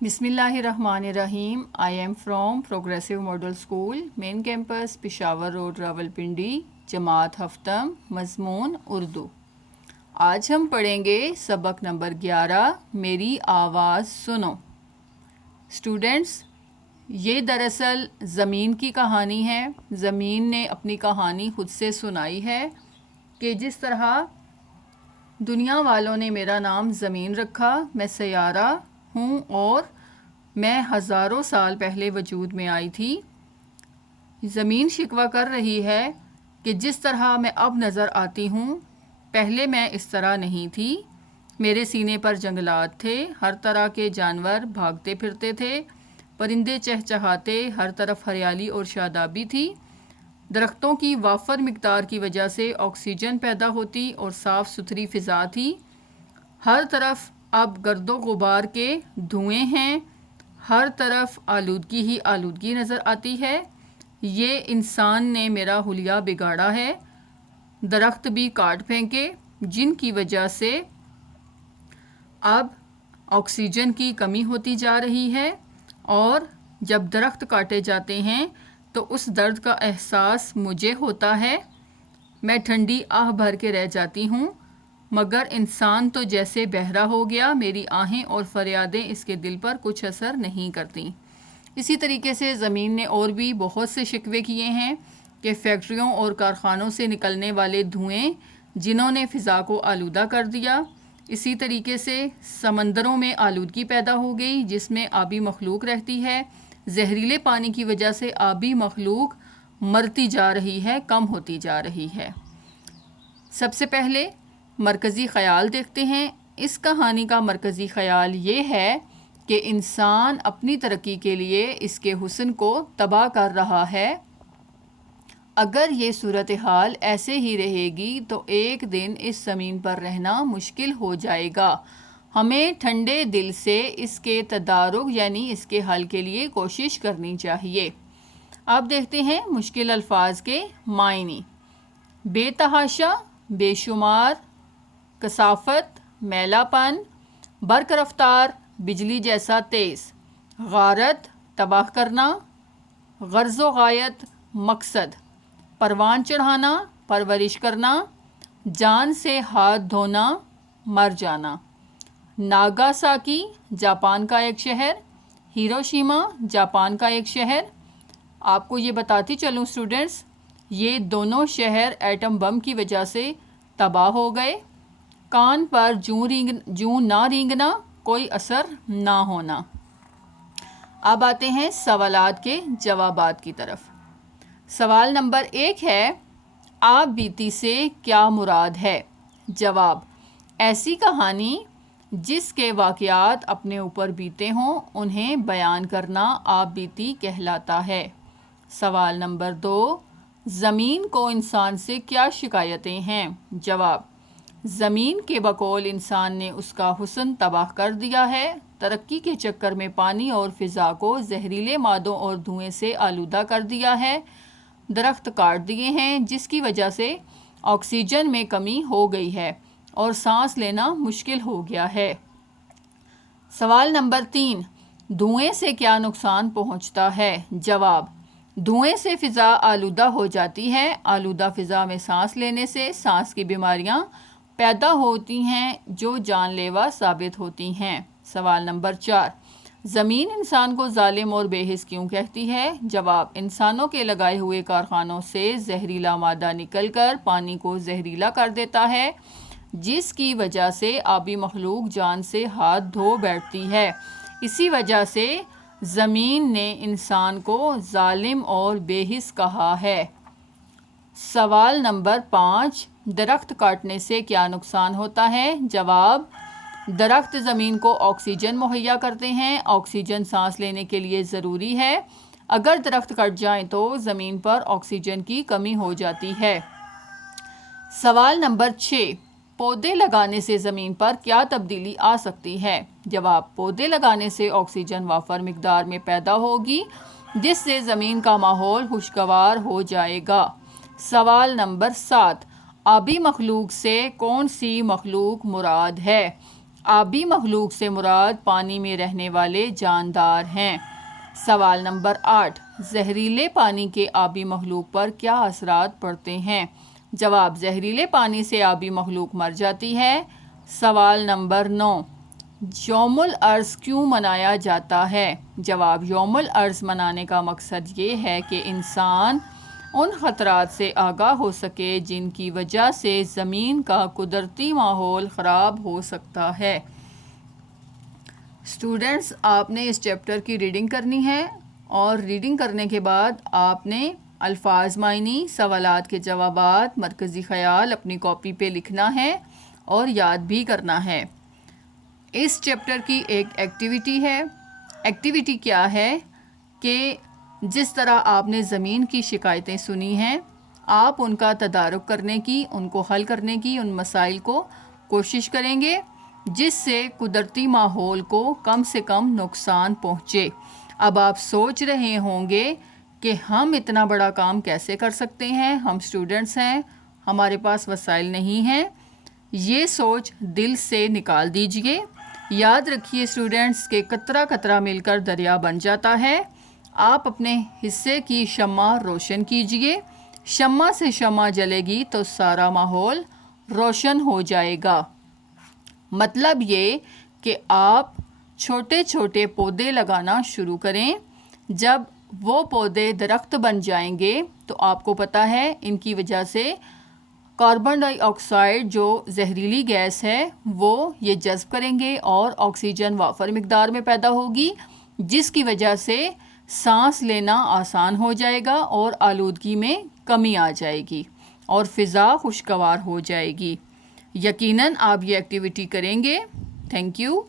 بسم اللہ الرحمن الرحیم. I am from progressive model school main campus Peshawar road Rawalpindi. جماعت ہفتم. مضمون اردو. آج ہم پڑھیں گے سبق نمبر 11 میری آواز سنو. اسٹوڈینٹس، یہ دراصل زمین کی کہانی ہے. زمین نے اپنی کہانی خود سے سنائی ہے کہ جس طرح دنیا والوں نے میرا نام زمین رکھا، میں سیارہ ہوں اور میں ہزاروں سال پہلے وجود میں آئی تھی. زمین شکوہ کر رہی ہے کہ جس طرح میں اب نظر آتی ہوں، پہلے میں اس طرح نہیں تھی. میرے سینے پر جنگلات تھے، ہر طرح کے جانور بھاگتے پھرتے تھے، پرندے چہچہاتے، ہر طرف ہریالی اور شادابی تھی. درختوں کی وافر مقدار کی وجہ سے آکسیجن پیدا ہوتی اور صاف ستھری فضا تھی. ہر طرف اب گرد و غبار کے دھوئیں ہیں، ہر طرف آلودگی ہی آلودگی نظر آتی ہے. یہ انسان نے میرا حلیہ بگاڑا ہے. درخت بھی کاٹ پھینکے، جن کی وجہ سے اب آکسیجن کی کمی ہوتی جا رہی ہے، اور جب درخت کاٹے جاتے ہیں تو اس درد کا احساس مجھے ہوتا ہے. میں ٹھنڈی آہ بھر کے رہ جاتی ہوں، مگر انسان تو جیسے بہرا ہو گیا. میری آہیں اور فریادیں اس کے دل پر کچھ اثر نہیں کرتیں. اسی طریقے سے زمین نے اور بھی بہت سے شکوے کیے ہیں کہ فیکٹریوں اور کارخانوں سے نکلنے والے دھوئیں جنہوں نے فضا کو آلودہ کر دیا. اسی طریقے سے سمندروں میں آلودگی پیدا ہو گئی جس میں آبی مخلوق رہتی ہے. زہریلے پانی کی وجہ سے آبی مخلوق مرتی جا رہی ہے، کم ہوتی جا رہی ہے. سب سے پہلے مرکزی خیال دیکھتے ہیں. اس کہانی کا مرکزی خیال یہ ہے کہ انسان اپنی ترقی کے لیے اس کے حسن کو تباہ کر رہا ہے. اگر یہ صورتحال ایسے ہی رہے گی تو ایک دن اس زمین پر رہنا مشکل ہو جائے گا. ہمیں ٹھنڈے دل سے اس کے تدارک یعنی اس کے حل کے لیے کوشش کرنی چاہیے. آپ دیکھتے ہیں مشکل الفاظ کے معنی. بے تحاشا، بے شمار، کثافت، میلا پن، برق رفتار، بجلی جیسا تیز، غارت، تباہ کرنا، غرض و غایت، مقصد، پروان چڑھانا، پرورش کرنا، جان سے ہاتھ دھونا، مر جانا. ناگاساکی جاپان کا ایک شہر، ہیروشیما جاپان کا ایک شہر. آپ کو یہ بتاتی چلوں اسٹوڈنٹس، یہ دونوں شہر ایٹم بم کی وجہ سے تباہ ہو گئے. کان پر جوں نہ رینگنا، کوئی اثر نہ ہونا. اب آتے ہیں سوالات کے جوابات کی طرف. سوال نمبر 1 ہے، آپ بیتی سے کیا مراد ہے؟ جواب: ایسی کہانی جس کے واقعات اپنے اوپر بیتے ہوں انہیں بیان کرنا آپ بیتی کہلاتا ہے. سوال نمبر 2، زمین کو انسان سے کیا شکایتیں ہیں؟ جواب: زمین کے بقول انسان نے اس کا حسن تباہ کر دیا ہے. ترقی کے چکر میں پانی اور فضا کو زہریلے مادوں اور دھوئیں سے آلودہ کر دیا ہے. درخت کاٹ دیے ہیں جس کی وجہ سے آکسیجن میں کمی ہو گئی ہے اور سانس لینا مشکل ہو گیا ہے. سوال نمبر 3، دھوئیں سے کیا نقصان پہنچتا ہے؟ جواب: دھوئیں سے فضا آلودہ ہو جاتی ہے. آلودہ فضا میں سانس لینے سے سانس کی بیماریاں پیدا ہوتی ہیں جو جان لیوا ثابت ہوتی ہیں. سوال نمبر 4، زمین انسان کو ظالم اور بے حس کیوں کہتی ہے؟ جواب: انسانوں کے لگائے ہوئے کارخانوں سے زہریلا مادہ نکل کر پانی کو زہریلا کر دیتا ہے، جس کی وجہ سے آبی مخلوق جان سے ہاتھ دھو بیٹھتی ہے. اسی وجہ سے زمین نے انسان کو ظالم اور بے حس کہا ہے. سوال نمبر 5، درخت کاٹنے سے کیا نقصان ہوتا ہے؟ جواب: درخت زمین کو آکسیجن مہیا کرتے ہیں. آکسیجن سانس لینے کے لیے ضروری ہے. اگر درخت کٹ جائیں تو زمین پر آکسیجن کی کمی ہو جاتی ہے. سوال نمبر 6، پودے لگانے سے زمین پر کیا تبدیلی آ سکتی ہے؟ جواب: پودے لگانے سے آکسیجن وافر مقدار میں پیدا ہوگی جس سے زمین کا ماحول خوشگوار ہو جائے گا. سوال نمبر 7، آبی مخلوق سے کون سی مخلوق مراد ہے؟ آبی مخلوق سے مراد پانی میں رہنے والے جاندار ہیں۔ سوال نمبر 8، زہریلے پانی کے آبی مخلوق پر کیا اثرات پڑتے ہیں؟ جواب، زہریلے پانی سے آبی مخلوق مر جاتی ہے۔ سوال نمبر 9، یوم الارض کیوں منایا جاتا ہے؟ جواب، یوم الارض منانے کا مقصد یہ ہے کہ انسان ان خطرات سے آگاہ ہو سکے جن کی وجہ سے زمین کا قدرتی ماحول خراب ہو سکتا ہے۔ اسٹوڈنٹس، آپ نے اس چیپٹر کی ریڈنگ کرنی ہے اور ریڈنگ کرنے کے بعد آپ نے الفاظ معنی، سوالات کے جوابات، مرکزی خیال اپنی کاپی پہ لکھنا ہے اور یاد بھی کرنا ہے۔ اس چیپٹر کی ایک ایکٹیویٹی ہے۔ ایکٹیویٹی کیا ہے کہ جس طرح آپ نے زمین کی شکایتیں سنی ہیں، آپ ان کا تدارک کرنے کی، ان کو حل کرنے کی، ان مسائل کو کوشش کریں گے جس سے قدرتی ماحول کو کم سے کم نقصان پہنچے۔ اب آپ سوچ رہے ہوں گے کہ ہم اتنا بڑا کام کیسے کر سکتے ہیں، ہم اسٹوڈنٹس ہیں، ہمارے پاس وسائل نہیں ہیں۔ یہ سوچ دل سے نکال دیجئے۔ یاد رکھیے اسٹوڈنٹس کہ قطرہ قطرہ مل کر دریا بن جاتا ہے۔ آپ اپنے حصے کی شمع روشن کیجئے۔ شمع سے شمع جلے گی تو سارا ماحول روشن ہو جائے گا۔ مطلب یہ کہ آپ چھوٹے چھوٹے پودے لگانا شروع کریں۔ جب وہ پودے درخت بن جائیں گے تو آپ کو پتہ ہے ان کی وجہ سے کاربن ڈائی آکسائڈ جو زہریلی گیس ہے وہ یہ جذب کریں گے اور آکسیجن وافر مقدار میں پیدا ہوگی، جس کی وجہ سے سانس لینا آسان ہو جائے گا اور آلودگی میں کمی آ جائے گی اور فضا خوشگوار ہو جائے گی۔ یقیناً آپ یہ ایکٹیویٹی کریں گے۔ Thank you.